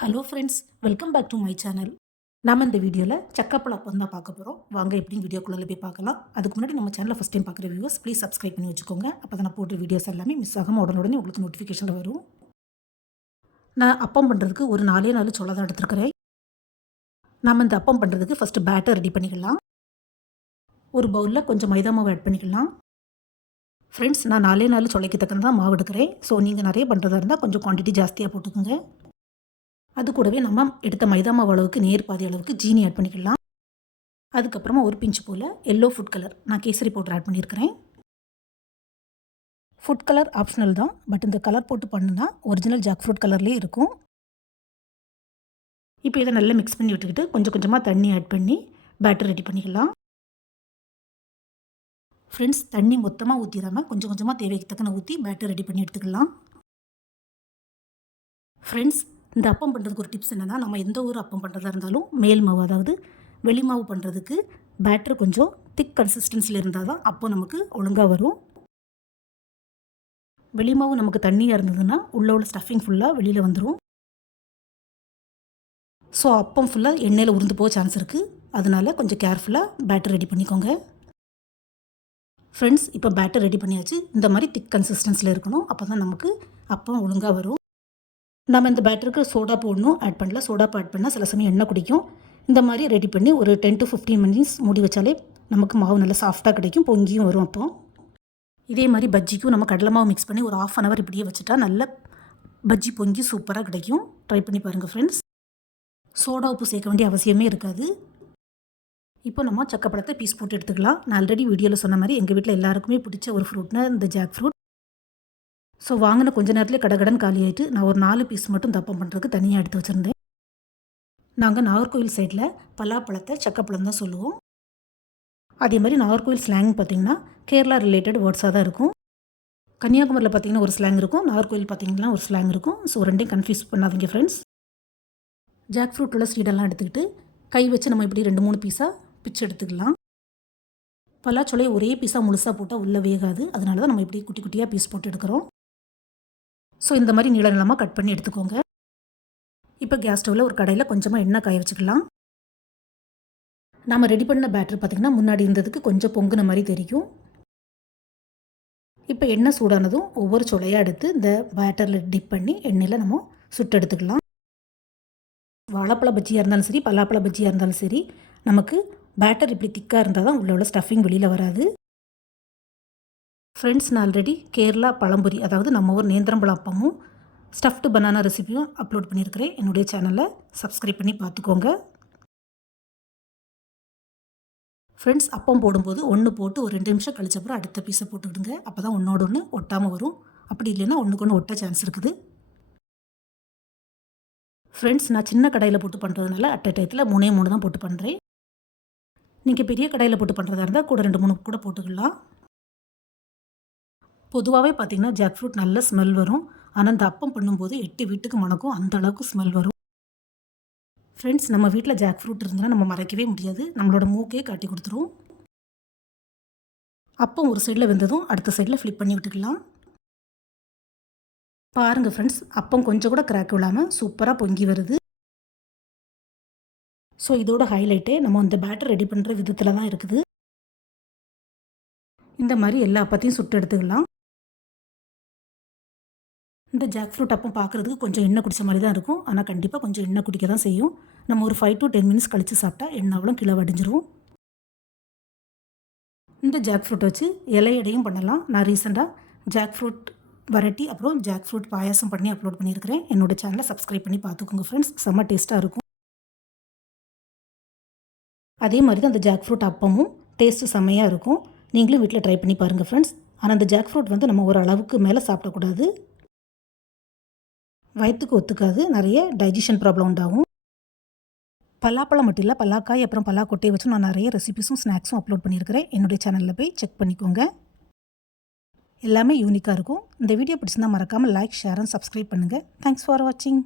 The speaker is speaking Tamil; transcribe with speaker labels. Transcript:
Speaker 1: Hello friends welcome back to my channel நம்ம இந்த வீடியோவில் சக்கப்பழம் அப்பம் தான் பார்க்க போகிறோம் வாங்க எப்படின்னு வீடியோக்குள்ளே போய் பார்க்கலாம். அதுக்கு முன்னாடி நம்ம சேனலில் ஃபஸ்ட் டைம் பார்க்குற வியூவர்ஸ் ப்ளீஸ் சப்ஸ்கிரைப் பண்ணி வச்சுக்கோங்க. அப்போ தான் நான் போடுற வீடியோஸ் எல்லாமே மிஸ் ஆகாமல் உடனுடனே உங்களுக்கு நோட்டிஃபிகேஷன் வரும். நான் அப்பம் பண்ணுறதுக்கு ஒரு நாலே நாலு சொல்ல தான் எடுத்துருக்கிறேன். நாம் இந்த அப்பம் பண்ணுறதுக்கு ஃபஸ்ட்டு பேட்டர் ரெடி பண்ணிக்கலாம். ஒரு பவுலில் கொஞ்சம் மைதா மாவு ஆட் பண்ணிக்கலாம். ஃப்ரெண்ட்ஸ் நான் நாலே நாலு சொல்லைக்கு தக்கன தான் மாவு எடுக்கிறேன். ஸோ நீங்கள் நிறைய பண்ணுறதா இருந்தால் கொஞ்சம் குவான்டிட்டி ஜாஸ்தியாக போட்டுக்கோங்க. அது கூடவே நம்ம எடுத்த மைதா மாவு அளவுக்கு நேர் பாதி அளவுக்கு ஜீனி ஆட் பண்ணிக்கலாம். அதுக்கப்புறமா ஒரு பிஞ்சு போல் எல்லோ ஃபுட் கலர் நான் கேசரி பவுடர் ஆட் பண்ணியிருக்கிறேன். ஃபுட் கலர் ஆப்ஷனல் தான் பட் இந்த கலர் போட்டு பண்ணுனா ஒரிஜினல் ஜாக் ஃப்ரூட் கலர்லேயே இருக்கும். இப்போ இதை நல்லா மிக்ஸ் பண்ணி விட்டுக்கிட்டு கொஞ்சம் கொஞ்சமாக தண்ணி ஆட் பண்ணி பேட்டர் ரெடி பண்ணிக்கலாம். ஃப்ரெண்ட்ஸ் தண்ணி மொத்தமாக ஊற்றிடாமல் கொஞ்சம் கொஞ்சமாக தேவைக்கு தக்கன ஊற்றி பேட்டர் ரெடி பண்ணி எடுத்துக்கலாம். ஃப்ரெண்ட்ஸ் இந்த அப்பம் பண்ணுறதுக்கு ஒரு டிப்ஸ் என்னென்னா நம்ம எந்த ஒரு அப்பம் பண்ணுறதா இருந்தாலும் மேல் மாவு அதாவது வெளி மாவு பண்ணுறதுக்கு பேட்டர் கொஞ்சம் திக் கன்சிஸ்டன்சியில் இருந்தால் தான் அப்போ நமக்கு ஒழுங்காக வரும். வெளிமாவு நமக்கு தண்ணியாக இருந்ததுன்னா உள்ளே உள்ள ஸ்டஃபிங் ஃபுல்லாக வெளியில் வந்துடும் ஸோ அப்பம் ஃபுல்லாக எண்ணெயில் உருந்து போக சான்ஸ் இருக்குது அதனால் கொஞ்சம் கேர்ஃபுல்லாக பேட்டர் ரெடி பண்ணிக்கோங்க. ஃப்ரெண்ட்ஸ் இப்போ பேட்டர் ரெடி பண்ணியாச்சு. இந்த மாதிரி திக் கன்சிஸ்டன்ஸில் இருக்கணும். அப்போ தான் நமக்கு அப்பம் ஒழுங்காக வரும். நம்ம இந்த பேட்டருக்கு சோடா போடணும் ஆட் பண்ணல சோடா ஆட் பண்ணால் சில சமயம் எண்ணெய் குடிக்கும். இந்த மாதிரி ரெடி பண்ணி ஒரு டென் டு ஃபிஃப்டீன் மினிட்ஸ் மூடி வச்சாலே நமக்கு மாவு நல்லா சாஃப்டாக கிடைக்கும் பொங்கியும் வரும் அப்போ. இதே மாதிரி பஜ்ஜிக்கும் நம்ம கடலை மாவு மிக்ஸ் பண்ணி ஒரு ஆஃப் அன் ஹவர் இப்படியே வச்சுட்டா நல்ல பஜ்ஜி பொங்கி சூப்பராக கிடைக்கும். ட்ரை பண்ணி பாருங்கள் ஃப்ரெண்ட்ஸ் சோடா உப்பு சேர்க்க வேண்டிய அவசியமே இருக்காது. இப்போ நம்ம சக்கப்பழத்தை பீஸ் போட்டு எடுத்துக்கலாம். நான் ஆல்ரெடி வீடியோவில் சொன்ன மாதிரி எங்கள் வீட்டில் எல்லாருக்குமே பிடிச்ச ஒரு ஃப்ரூட்னா இந்த ஜாக் ஃப்ரூட் ஸோ வாங்கின கொஞ்ச நேரத்துலேயே கடகடன் காலி ஆகிட்டு நான் ஒரு நாலு பீஸ் மட்டும் தப்பம் பண்ணுறதுக்கு தனியாக எடுத்து வச்சுருந்தேன். நாங்கள் நாகர்கோவில் சைடில் பலாப்பழத்தை சக்கப்பழம் தான் சொல்லுவோம். அதே மாதிரி நாகர்கோவில் ஸ்லாங் பார்த்திங்கன்னா கேரளா ரிலேட்டட் வேர்ட்ஸாக தான் இருக்கும். கன்னியாகுமரியில் பார்த்திங்கன்னா ஒரு ஸ்லாங் இருக்கும். நாகர்கோவில் பார்த்திங்கன்னா ஒரு ஸ்லாங் இருக்கும். ஸோ ரெண்டையும் கன்ஃபியூஸ் பண்ணாதீங்க ஃப்ரெண்ட்ஸ் ஜாக் ஃப்ரூட்டில் சீடெல்லாம் எடுத்துக்கிட்டு கை வச்சு நம்ம இப்படி ரெண்டு மூணு பீஸாக பிச்சு எடுத்துக்கலாம். பலாச்சொலையை ஒரே பீஸாக முழுசாக போட்டால் உள்ளே வேகாது. அதனால தான் நம்ம இப்படி குட்டி குட்டியாக பீஸ் போட்டு எடுக்கிறோம். ஸோ இந்த மாதிரி நீள நிலமாக கட் பண்ணி எடுத்துக்கோங்க. இப்போ கேஸ் ஸ்டவ்வில் ஒரு கடையில் கொஞ்சமாக எண்ணெய் காய வச்சுக்கலாம். நாம் ரெடி பண்ண பேட்டர் பார்த்திங்கன்னா முன்னாடி இருந்ததுக்கு கொஞ்சம் பொங்குன மாதிரி தெரியும். இப்போ எண்ணெய் சூடானதும் ஒவ்வொரு சொலையாக எடுத்து இந்த பேட்டரில் டிப் பண்ணி எண்ணெயில் நம்ம சுட்டு எடுத்துக்கலாம். வாழைப்பழ பஜ்ஜியாக இருந்தாலும் சரி பலாப்பழ பஜ்ஜியாக இருந்தாலும் சரி நமக்கு பேட்டர் இப்படி திக்காக இருந்தால் தான் உள்ளே உள்ள ஸ்டஃபிங் வெளியில் வராது. ஃப்ரெண்ட்ஸ் நான் ஆல்ரெடி கேரளா பழம்பொரி அதாவது நம்ம ஊர் நேந்திரம்பழம் அப்பமும் ஸ்டஃப்டு பனானா ரெசிபியும் அப்லோட் பண்ணியிருக்கிறேன். என்னுடைய சேனலை சப்ஸ்கிரைப் பண்ணி பார்த்துக்கோங்க. ஃப்ரெண்ட்ஸ் அப்பம் போடும்போது ஒன்று போட்டு ஒரு ரெண்டு நிமிஷம் கழிச்சப்பறம் அடுத்த பீஸை போட்டுக்கிடுங்க அப்போ தான் ஒன்றோட ஒன்று ஒட்டாமல் வரும். அப்படி இல்லைன்னா ஒன்றுக்கு ஒன்று ஒட்ட சான்ஸ் இருக்குது. ஃப்ரெண்ட்ஸ் நான் சின்ன கடையில் போட்டு பண்ணுறதுனால அட் டயத்தில் மூணே மூணு தான் போட்டு பண்ணுறேன் நீங்கள் பெரிய கடையில் போட்டு பண்ணுறதா இருந்தால் கூட ரெண்டு மூணு கூட போட்டுக்கலாம். பொதுவாகவே பார்த்திங்கன்னா ஜாக் ஃப்ரூட் நல்ல ஸ்மெல் வரும். ஆனால் அந்த அப்பம் பண்ணும்போது எட்டு வீட்டுக்கு மணக்கும் அந்த அளவுக்கு ஸ்மெல் வரும். ஃப்ரெண்ட்ஸ் நம்ம வீட்டில் ஜாக் ஃப்ரூட் இருந்தால் நம்ம மறைக்கவே முடியாது. நம்மளோட மூக்கே காட்டி கொடுத்துரும். அப்பம் ஒரு சைடில் வெந்ததும் அடுத்த சைடில் ஃப்ளிப் பண்ணி விட்டுக்கலாம். பாருங்கள் ஃப்ரெண்ட்ஸ் அப்பம் கொஞ்சம் கூட கிராக் விழாமல் சூப்பராக பொங்கி வருது. ஸோ இதோட ஹைலைட்டே நம்ம அந்த பேட்டர் ரெடி பண்ணுற விதத்தில் தான் இருக்குது. இந்த மாதிரி எல்லா அப்பத்தையும் சுட்டு எடுத்துக்கலாம். இந்த ஜாக் ஃப்ரூட் அப்போ பார்க்குறதுக்கு கொஞ்சம் எண்ணெய் குடித்த மாதிரி தான் இருக்கும். ஆனால் கண்டிப்பாக கொஞ்சம் எண்ணெய் குடிக்க தான் செய்யும். நம்ம ஒரு ஃபைவ் டு டென் மினிட்ஸ் கழித்து சாப்பிட்டா எண்ணெய் அவ்வளோ கிலோ வடிஞ்சிரும். இந்த ஜாக் ஃப்ரூட் வச்சு இலையடையும் பண்ணலாம். நான் ரீசெண்டாக ஜாக் ஃப்ரூட் வெரைட்டி அப்புறம் ஜாக் ஃப்ரூட் பாயாசம் பண்ணி அப்லோட் பண்ணியிருக்கிறேன். என்னோடய சேனலை சப்ஸ்கிரைப் பண்ணி பார்த்துக்கோங்க ஃப்ரெண்ட்ஸ் செம்ம டேஸ்ட்டாக இருக்கும். அதே மாதிரி தான் அந்த ஜாக் ஃப்ரூட் அப்பமும் டேஸ்ட்டு செம்மையாக இருக்கும். நீங்களும் வீட்டில் ட்ரை பண்ணி பாருங்கள் ஃப்ரெண்ட்ஸ் ஆனால் அந்த ஜாக் ஃப்ரூட் வந்து நம்ம ஒரு அளவுக்கு மேலே சாப்பிடக்கூடாது. வயிற்றுக்கு ஒத்துக்காது நிறைய டைஜஷன் ப்ராப்ளம் உண்டாகும். பலாப்பழம் மட்டும் இல்லை பல்லாக்காய் அப்புறம் பல்லா வச்சு நான் நிறைய ரெசிபிஸும் ஸ்நாக்ஸும் அப்லோட் பண்ணியிருக்கிறேன். என்னுடைய சேனலில் போய் செக் பண்ணிக்கோங்க. எல்லாமே யூனிக்காக இருக்கும். இந்த வீடியோ பிடிச்சிருந்தால் மறக்காமல் லைக் ஷேர் அண்ட் சப்ஸ்கிரைப் பண்ணுங்கள் தேங்க்ஸ் ஃபார் வாட்சிங்